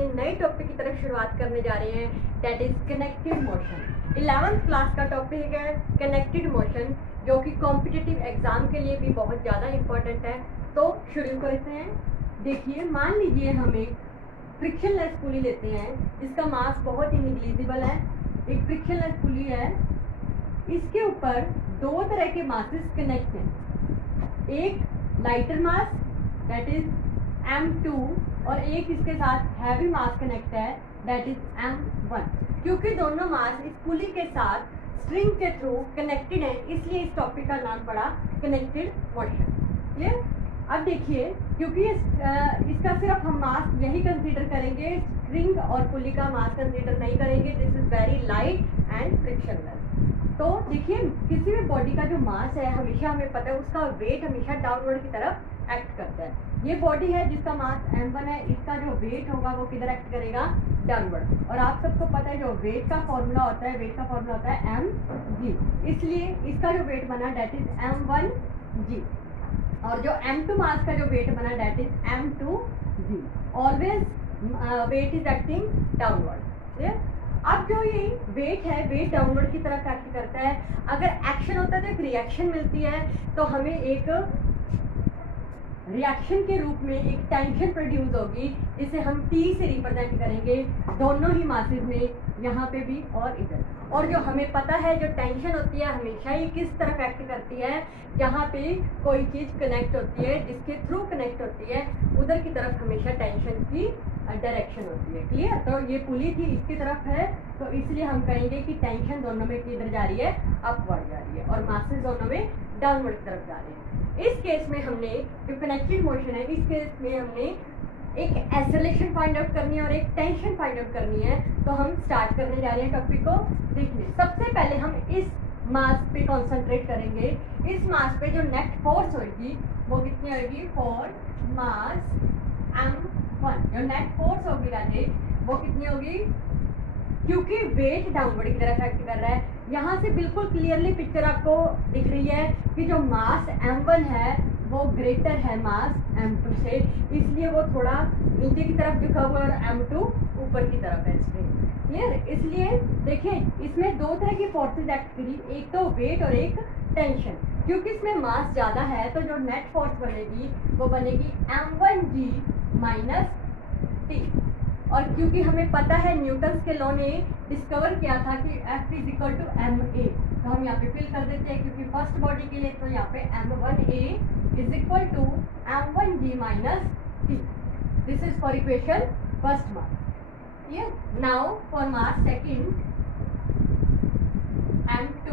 अपने नए टॉपिक की तरफ शुरुआत करने जा रहे हैं, that is connected motion. 11th class का टॉपिक है कनेक्टेड मोशन, जो कि कॉम्पिटिटिव एग्जाम के लिए भी बहुत ज़्यादा इम्पोर्टेंट है। तो शुरू करते हैं। देखिए, मान लीजिए हम एक फ्रिक्शनलेस पुली लेते हैं, इसका मास बहुत ही निग्लिजिबल है। एक फ्रिक्शनलेस पुली है, इसके ऊपर दो तरह के मासेस कनेक्ट हैं, एक lighter mass that is M2 और एक इसके साथ हैवी मास कनेक्ट है दैट इज M1। क्योंकि दोनों मास इस पुली के साथ स्ट्रिंग के थ्रू कनेक्टेड है, इसलिए इस टॉपिक का नाम पड़ा कनेक्टेड मोशन। क्लियर? अब देखिए, क्योंकि इसका सिर्फ हम मास यही कंसीडर करेंगे, स्ट्रिंग और पुली का मास कंसीडर नहीं करेंगे। This is very light and frictionless. तो देखिए, किसी भी बॉडी का जो मास है हमेशा हमें पता है उसका वेट हमेशा डाउनवर्ड की तरफ एक्ट करता है। ये बॉडी है जिसका मास M1 है, इसका जो वेट होगा वो किधर एक्ट करेगा? डाउनवर्ड। और आप सबको पता है जो वेट का फॉर्मूला होता है, वेट का फॉर्मूला होता है mg, इसलिए इसका जो वेट बना डेट इज M1g और जो M2 मास का जो वेट बना that is M2g। Always weight is acting downward. अब जो ये वेट है, वेट डाउनवर्ड की तरफ एक्ट करता है। अगर एक्शन होता है तो एक रिएक्शन मिलती है, तो हमें एक रिएक्शन के रूप में एक टेंशन प्रोड्यूस होगी, इसे हम T से रिप्रेजेंट करेंगे दोनों ही मासेस में, यहाँ पे भी और इधर। और जो हमें पता है जो टेंशन होती है हमेशा ही किस तरफ एक्ट करती है, जहाँ पे कोई चीज़ कनेक्ट होती है, जिसके थ्रू कनेक्ट होती है, उधर की तरफ हमेशा टेंशन की डायरेक्शन होती है। क्लियर? तो ये पुली थी, इसकी तरफ है, तो इसलिए हम कहेंगे कि टेंशन दोनों में किधर जा रही है? अपवर्ड जा रही है, और मासेस दोनों में डाउनवर्ड की तरफ जा रहे हैं। इस केस में हमने जो कनेक्टेड मोशन है, इस केस में हमने एक एक्सेलरेशन फाइंड आउट करनी है और एक टेंशन फाइंड आउट करनी है। तो हम स्टार्ट करने जा रहे हैं टॉपिक को। देखिए, सबसे पहले हम इस मास पे कॉन्सेंट्रेट करेंगे। इस मास पे जो नेट फोर्स होगी वो कितनी होगी? फॉर मास M1 जो नेट फोर्स होगी राजे वो कितनी होगी? क्योंकि वेट डाउनवर्ड की तरफ एक्ट कर रहा है, यहाँ से बिल्कुल क्लियरली पिक्चर आपको दिख रही है कि जो मास M1 है वो ग्रेटर है मास M2 से, इसलिए वो थोड़ा नीचे की तरफ झुका हुआ और M2 ऊपर की तरफ है स्ट्रिंग। क्लियर? इसलिए देखिए, इसमें दो तरह की फोर्सेस एक्ट करी, एक तो वेट और एक टेंशन। क्योंकि इसमें मास ज़्यादा है तो जो नेट फोर्स बनेगी वो बनेगी M1g माइनस T। और क्योंकि हमें पता है न्यूटन्स के लॉ ने डिस्कवर किया था कि F is equal to ma, तो हम यहाँ पे फिल कर देते हैं, क्योंकि फर्स्ट बॉडी के लिए तो यहाँ पे M1a is equal to M1g minus T। This is for equation first mass. ये now for mass second M2,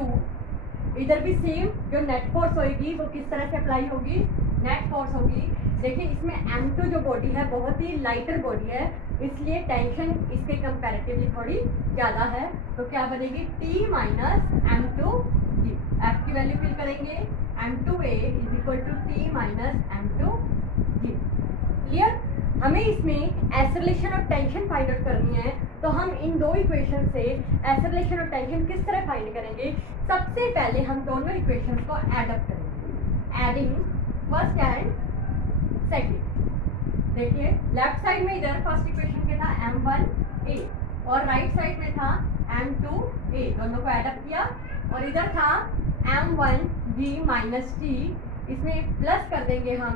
इधर भी सेम जो नेट फोर्स होगी वो किस तरह से अप्लाई होगी? नेट फोर्स होगी। देखिए, इसमें M2 जो बॉडी है बहुत ही लाइटर बॉडी है, इसलिए टेंशन इसके कंपैरेटिवली थोड़ी ज़्यादा है। तो क्या बनेगी? T minus M2g। F की वैल्यू फिल करेंगे, M2a is equal to T minus M2g। Clear? हमें इसमें एक्सेलरेशन और टेंशन फाइंड आउट करनी है, तो हम इन दो इक्वेशन से एक्सेलरेशन और टेंशन किस तरह फाइंड करेंगे? सबसे पहले हम दोनों इक्वेशन को एड अप करेंगे, एडिंग फर्स्ट एंड सेकंड। देखिए, लेफ्ट साइड में इधर फर्स्ट इक्वेशन के था M1a और राइट साइड में था M2a, दोनों को ऐड अप किया, और इधर था M1g माइनस T, इसमें प्लस कर देंगे हम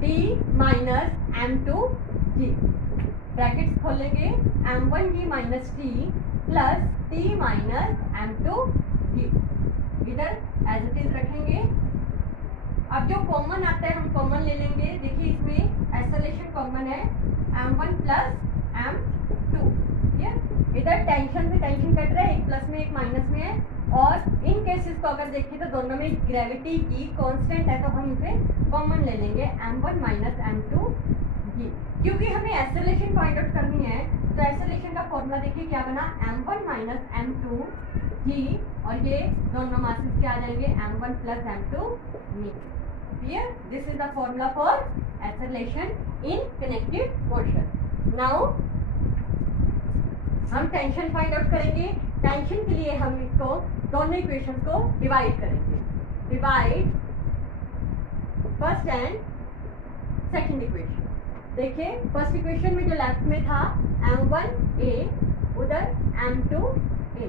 T माइनस M2g, ब्रैकेट्स खोलेंगे, M1g minus T plus T minus M2g, इधर एज इट इज रखेंगे। अब जो कॉमन आता है हम कॉमन ले लेंगे। देखिए, इसमें एक्सेलरेशन कॉमन है, M1 प्लस M2। इधर टेंशन से टेंशन कट रहा है, एक प्लस में एक माइनस में है, और इन केसेस को अगर देखें तो दोनों में ग्रेविटी की कांस्टेंट है, तो हम इसे कॉमन ले लेंगे, M1 माइनस M2g। क्योंकि हमें एक्सेलरेशन फाइंड आउट करनी है, तो एक्सेलरेशन का फॉर्मूला देखिए क्या बना? M1 माइनस M2g, और ये दोनों मासेस क्या आ जाएंगे? M1 plus M2g। Here, this is the formula for acceleration in connected motion. Now, हम टेंशन फाइंड आउट करेंगे। टेंशन के लिए हम इसको दोनों इक्वेशन को डिवाइड करेंगे। Divide first and second equation. देखिए फर्स्ट इक्वेशन में जो लेफ्ट में था m1a उधर m2a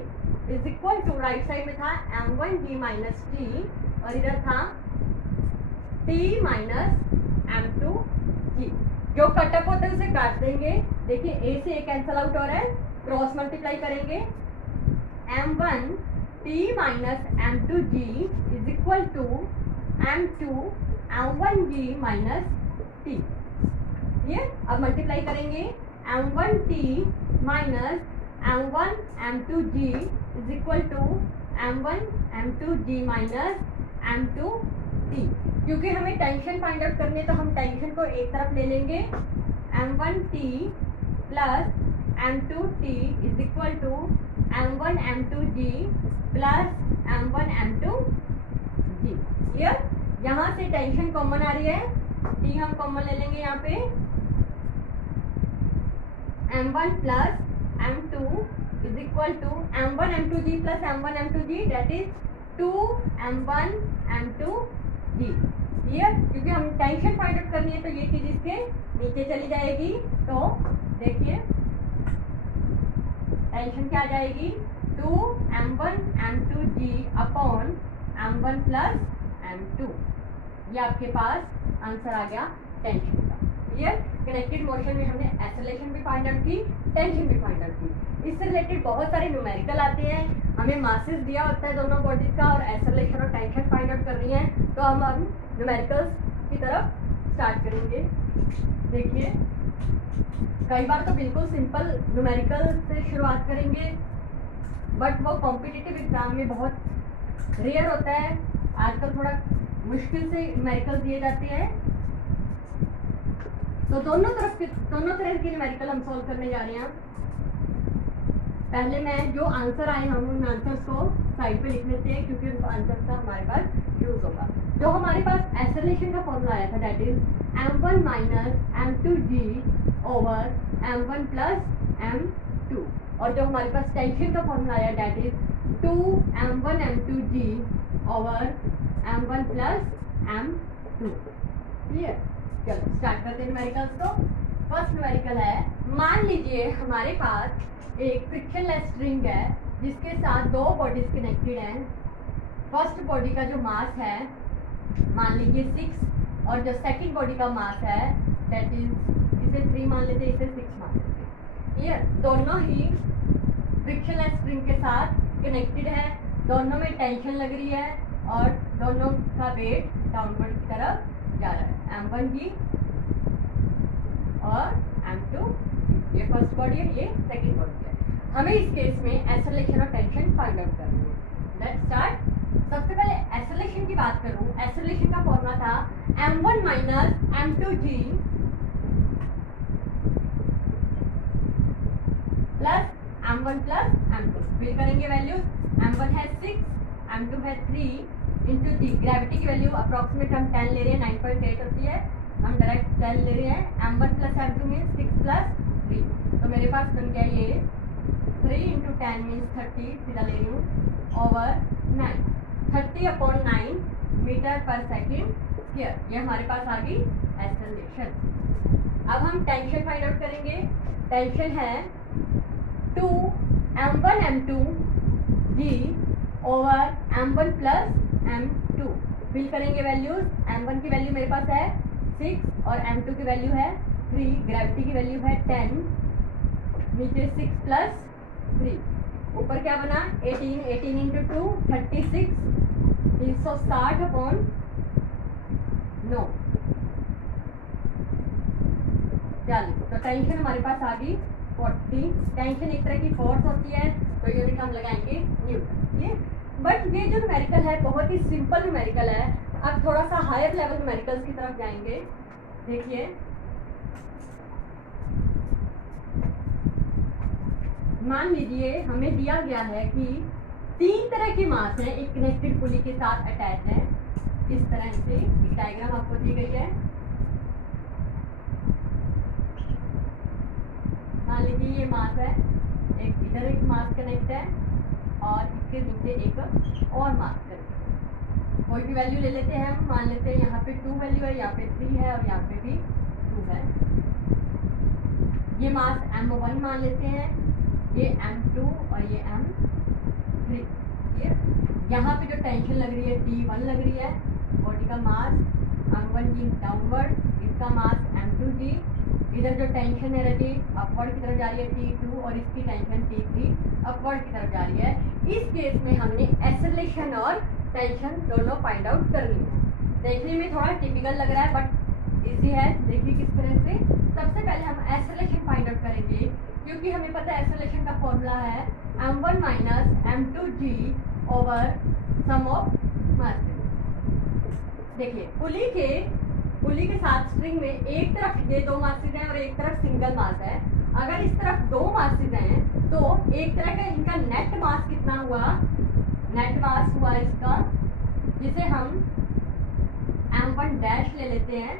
is equal to right side में था m1g माइनस टी और इधर था t माइनस m2g। जो कटअप होता है उसे काट देंगे। देखिए a से a कैंसल आउट हो रहा है, क्रॉस मल्टीप्लाई करेंगे m1 t minus m2g is equal to m2 m1g minus t। ये अब मल्टीप्लाई करेंगे m1t minus m1 m2g is equal to m1 m2g minus m2t। क्योंकि हमें टेंशन फाइंड आउट करनी है तो हम टेंशन को एक तरफ ले लेंगे m1t plus m2t is equal to m1 m2g plus m1 m2g। Clear? यहाँ से टेंशन कॉमन आ रही है, t हम कॉमन ले लेंगे यहाँ पे m1 plus m2 is equal to m1 m2g plus m1 m2g that is 2 m1 m2g। Clear? क्योंकि हम टेंशन फाइंड आउट करनी है तो ये चीज इसके नीचे चली जाएगी। तो देखिए टेंशन क्या आ जाएगी 2 m1 m2g upon m1 plus m2। ये आपके पास आंसर आ गया टेंशन का। क्लियर? कनेक्टेड मोशन में हमने एक्सेलरेशन भी फाइंड आउट की, टेंशन भी फाइंड आउट की। इससे रिलेटेड बहुत सारे न्यूमेरिकल आते हैं, हमें मासेस दिया होता है दोनों बॉडीज का और एक्सेलरेशन और टेंशन फाइंड आउट करनी है तो हम अब न्यूमेरिकल्स की तरफ स्टार्ट करेंगे। देखिए कई बार तो बिल्कुल सिंपल न्यूमेरिकल से शुरुआत करेंगे बट वो कॉम्पिटिटिव एग्जाम में बहुत रेयर होता है। आजकल थोड़ा मुश्किल से न्यूमेरिकल दिए जाते हैं तो दोनों तरह की न्यूमेरिकल हम सॉल्व करने जा रहे हैं। पहले मैं जो आंसर आए हम उन आंसर्स को साइड पे लिख लेते हैं क्योंकि उन आंसर्स का हमारे पास यूज होगा। जो हमारे पास एक्सेलरेशन का फॉर्मूला आया था that is m1 minus m2g over m1 plus m2 और जो हमारे पास टेंशन का फॉर्मूला आया that is 2 m1 m2g over m1 plus m2। Clear? चलो स्टार्ट करते हैं न्यूमेरिकल्स को। फर्स्ट न्यूमेरिकल है, मान लीजिए हमारे पास एक फ्रिक्शनलेस स्ट्रिंग है जिसके साथ दो बॉडीज कनेक्टेड हैं। फर्स्ट बॉडी का जो मास है मान लीजिए 6 और जो सेकंड बॉडी का मास है दैट इज इसे 3 मान लेते, इसे 6 मान लेते। क्लियर? दोनों ही फ्रिक्शनलेस स्ट्रिंग के साथ कनेक्टेड है, दोनों में टेंशन लग रही है और दोनों का वेट डाउनवर्ड की तरफ जा रहा है, m1g और m2। ये फर्स्ट बॉडी है, ये सेकंड बॉडी है। हमें इस केस में एक्सेलरेशन और टेंशन फाइंड आउट करनी है। Let's start. सबसे पहले एक्सेलरेशन की बात करूं, एक्सेलरेशन का फॉर्मूला था m1 minus m2g plus m1 plus m2। फिर करेंगे वैल्यूज, m1 है 6, m2 है 3 इंटू जी। ग्रेविटी की वैल्यू अप्रॉक्सीमेट हम 10 ले रहे हैं, 9.8 होती है, हम डायरेक्ट 10 ले रहे हैं। m1 plus m2 means 6 plus 3 तो मेरे पास बन गया ये 3 इंटू 10 मीन्स 30, सीधा ले रही हूँ over 9, 30/9 metre per second square. ये हमारे पास आ गई एक्सेलरेशन। अब हम टेंशन फाइंड आउट करेंगे। टेंशन है 2 m1 m2g over m1 plus m2। Fill करेंगे वैल्यूज, m1 की वैल्यू मेरे पास है 6 और m2 की वैल्यू है 3, ग्रेविटी की वैल्यू है 10, नीचे 6 प्लस 3, ऊपर क्या बना 18, 18 इंटू 2 36, 360/9। तो टेंशन हमारे पास आ गई 40। टेंशन एक तरह की फोर्स होती है तो यूनिट हम लगाएंगे न्यूटन। ये बट ये जो न्यूमेरिकल है बहुत ही सिंपल न्यूमेरिकल है। अब थोड़ा सा हायर लेवल न्यूमेरिकल्स की तरफ जाएंगे। देखिए मान लीजिए हमें दिया गया है कि 3 तरह के मास हैं एक कनेक्टेड पुली के साथ अटैच है। इस तरह से एक डायग्राम आपको दी गई है। मान लीजिए ये मास है, एक इधर एक मास कनेक्ट है और इसके नीचे एक और मास कनेक्ट है। कोई भी वैल्यू ले लेते हैं हम, मान लेते हैं यहाँ पे 2 वैल्यू है, यहाँ पे 3 है और यहाँ पे भी 2 है। ये मास M1 मान लेते हैं, ये M2 और ये M3। यहाँ पे जो टेंशन लग रही है T1 लग रही है, बॉडी का मास M1G डाउनवर्ड, इसका मास M2G। इधर जो टेंशन है रजी अपवर्ड की तरफ जा रही है T2 और इसकी टेंशन T3 अपवर्ड की तरफ जा रही है। इस केस में हमने एक्सेलरेशन और टेंशन दोनों फाइंड आउट कर ली है। देखने में थोड़ा टिपिकल लग रहा है बट इजी है। देखिए किस तरह से। सबसे पहले हम एक्सेलरेशन फाइंड आउट करेंगे, क्योंकि हमें पता है एक्सेलरेशन का फॉर्मूला है M1 minus M2G over sum of mass. देखिए पुली के साथ स्ट्रिंग में एक तरफ ये दो मासेस हैं और एक तरफ सिंगल मास है। अगर इस तरफ दो मासेस हैं तो एक तरह का इनका नेट मास कितना हुआ, नेट मास हुआ इसका, जिसे हम M1 डैश ले लेते हैं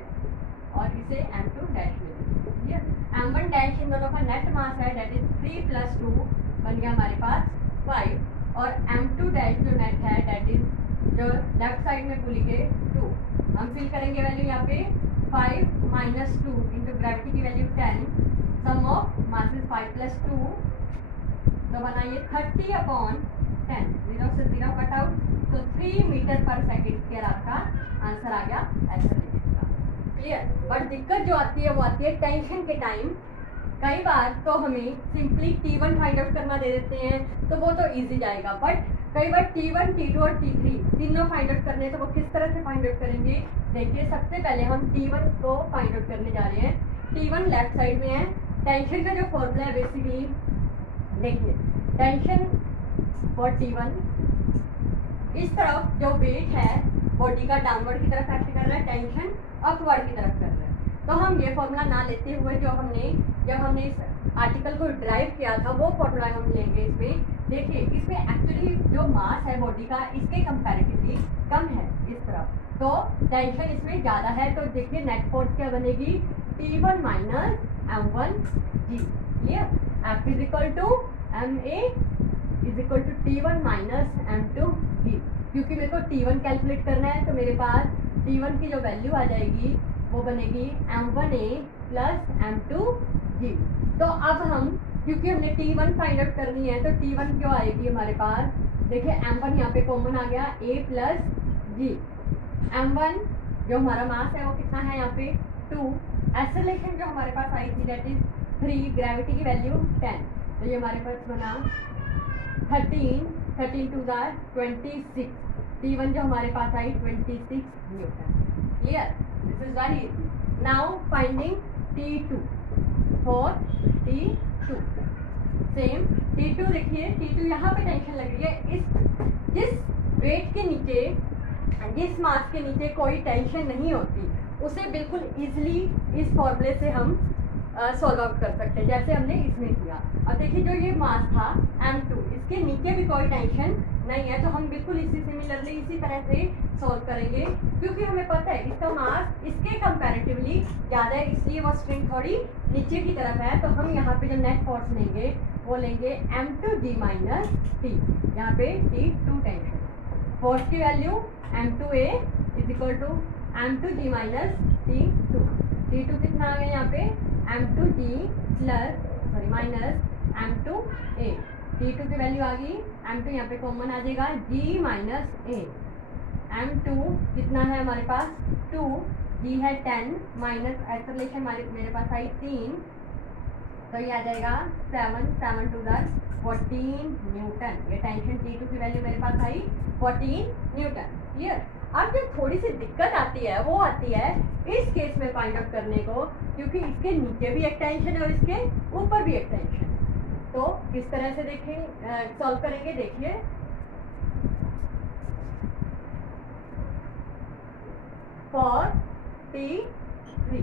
और इसे M2 डैश ले लेते हैं। M1 डैश इन दोनों का नेट मास है, डेट इज 3 + 2 बन गया हमारे पास 5, और M2 डैश जो नेट है डेट इज जो लेफ्ट साइड में पुली के 2। हम फिल करेंगे वैल्यू यहाँ पे 5 - 2 इंटू ग्रेविटी की वैल्यू 10, सम ऑफ मासेस 5 + 2, तो बनाइए 30/10, 0 से 0 कट आउट, तो 3 मीटर पर सेकेंड स्क्वायर आपका आंसर आ गया एक्सेलरेशन का। क्लियर। बट दिक्कत जो आती है वो आती है टेंशन के टाइम। कई बार तो हमें सिंपली T1 फाइंड आउट करना दे देते हैं तो वो तो इजी जाएगा, बट कई बार T1, T2 और T3 तीनों फाइंड आउट करने, तो वो किस तरह से फाइंड आउट करेंगे। देखिए सबसे पहले हम T1 को फाइंड आउट करने जा रहे हैं। T1 लेफ्ट साइड में है। टेंशन का जो फॉर्मूला है बेसिकली देखिए, टेंशन फॉर T1, इस तरफ जो वेट है बॉडी का डाउनवर्ड की तरफ एक्ट कर रहा है, टेंशन अपवर्ड की तरफ कर रहा है। तो हम ये फॉर्मूला ना लेते हुए जब हमने इस आर्टिकल को ड्राइव किया था वो फॉर्मूला हम लेंगे इसमें। देखिए इसमें एक्चुअली जो मास है बॉडी का इसके कंपैरेटिवली कम है इस तरफ, तो टेंशन इसमें ज़्यादा है। तो देखिए नेट फोर्स क्या बनेगी, T1 minus M1G। Clear. F is equal to MA is equal to T1 minus M2G। क्योंकि मेरे को T1 कैलकुलेट करना है तो मेरे पास T1 की जो वैल्यू आ जाएगी वो बनेगी M1A प्लस M2G। तो अब हम, क्योंकि हमने T1 फाइंड आउट करनी है तो T1 जो आएगी हमारे पास, देखिए M1 यहाँ पे कॉमन आ गया, A प्लस G। M1 जो हमारा मास है वो कितना है यहाँ पे 2, एक्सेलरेशन जो हमारे पास आई थी डेट इज 3, ग्रेविटी की वैल्यू 10, तो ये हमारे पास बना 13 टू द 26। T1 जो हमारे पास आई 26 Newton. Clear. This is very easy. Now finding T2 for T2। Same T2 देखिए, T2 यहाँ पे टेंशन लग रही है। जिस वेट के नीचे, जिस मास के नीचे कोई टेंशन नहीं होती उसे बिल्कुल इजीली इस फॉर्मूले से हम सॉल्व आउट कर सकते हैं, जैसे हमने इसमें किया। अब देखिए जो ये मास था M2, इसके नीचे भी कोई टेंशन नहीं है, तो हम बिल्कुल इसी सिमिलरली इसी तरह से सॉल्व करेंगे, क्योंकि हमें पता है इसका मास इसके कंपैरेटिवली ज़्यादा है, इसलिए वो स्ट्रिंग थोड़ी नीचे की तरफ है। तो हम यहाँ पे जो नेट फोर्स लेंगे वो लेंगे M2G माइनस T, यहाँ पे T2 टेंशन। फोर्स की value M2A is equal to M2G minus T2। T2 कितना आ गया यहाँ पे M2G माइनस M2A। T2 की वैल्यू आ गई, M2 यहाँ पे कॉमन आ जाएगा, G माइनस A। M2 कितना है हमारे पास 2, G है 10 माइनस एक्सेलरेशन मेरे पास आई 3, तो ये आ जाएगा 7 टू द 14 न्यूटन। ये टेंशन T2 की वैल्यू मेरे पास आई 14 न्यूटन। क्लियर। अब जो थोड़ी सी दिक्कत आती है वो आती है इस केस में फाइंड आउट करने को, क्योंकि इसके नीचे भी एक टेंशन है और इसके ऊपर भी एक टेंशन है। तो किस तरह से देखें सॉल्व करेंगे। देखिए फॉर T3,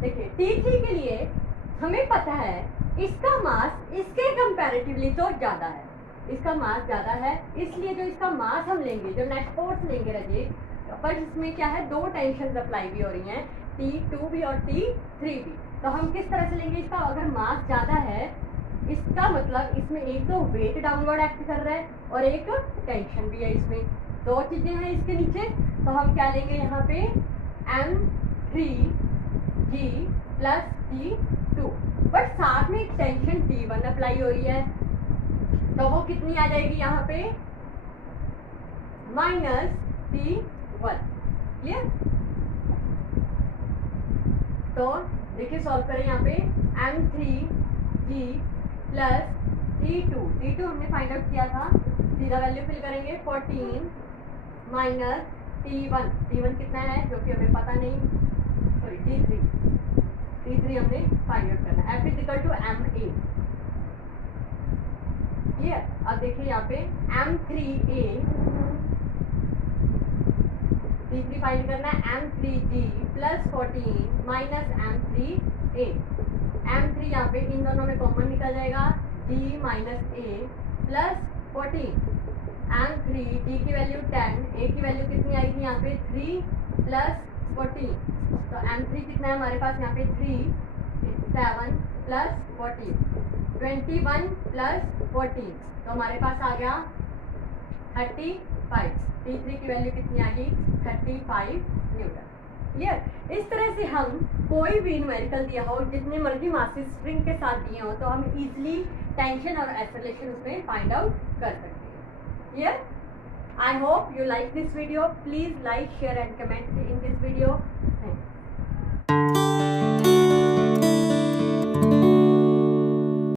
देखिए T3 के लिए हमें पता है इसका मास इसके कंपैरेटिवली तो ज़्यादा है, इसका मास ज़्यादा है, इसलिए जो इसका मास हम लेंगे, जो नेट फोर्स लेंगे रजे, पर इसमें क्या है, दो टेंशन अप्लाई भी हो रही हैं, T2 भी और T3 भी। तो हम किस तरह से लेंगे इसका, अगर मास ज़्यादा है इसका मतलब इसमें एक तो वेट डाउनवर्ड एक्ट कर रहा है और एक टेंशन भी है, इसमें दो चीज़ें हैं इसके नीचे। तो हम क्या लेंगे यहाँ पे M3G प्लस T2 बट साथ में एक टेंशन T1 अप्लाई हो रही है, तो वो कितनी आ जाएगी यहाँ पे -T1। क्लियर? तो देखिए सॉल्व करें यहाँ पे M3G प्लस T2 हमने फाइंड आउट किया था, सीधा वैल्यू फिल करेंगे 14 माइनस T1 कितना है जो कि हमें पता नहीं, सॉरी T3 हमने फाइंड आउट करना है। F is equal to MA। Clear? अब देखिए यहाँ पे M3A, T3 फाइंड करना है, M3G plus 14 minus M3A। M3 यहाँ पे इन दोनों में कॉमन निकल जाएगा, G minus A plus 14। M3G की वैल्यू 10, A की वैल्यू कितनी आएगी यहाँ पे 3 प्लस 14। तो M3 कितना है हमारे पास यहाँ पे 3, 7 प्लस 14, 21 प्लस 14, तो हमारे पास आ गया 35। T3 की वैल्यू कितनी आ गई 35 न्यूटन। क्लियर? इस तरह से हम कोई भी न्यूमेरिकल दिया हो, जितने मर्जी मासेस स्प्रिंग के साथ दिए हो, तो हम इजीली टेंशन और एक्सेलरेशन उसमें फाइंड आउट कर सकते हैं। Clear? I hope you like this video. Please like, share and comment in this video. Thank you.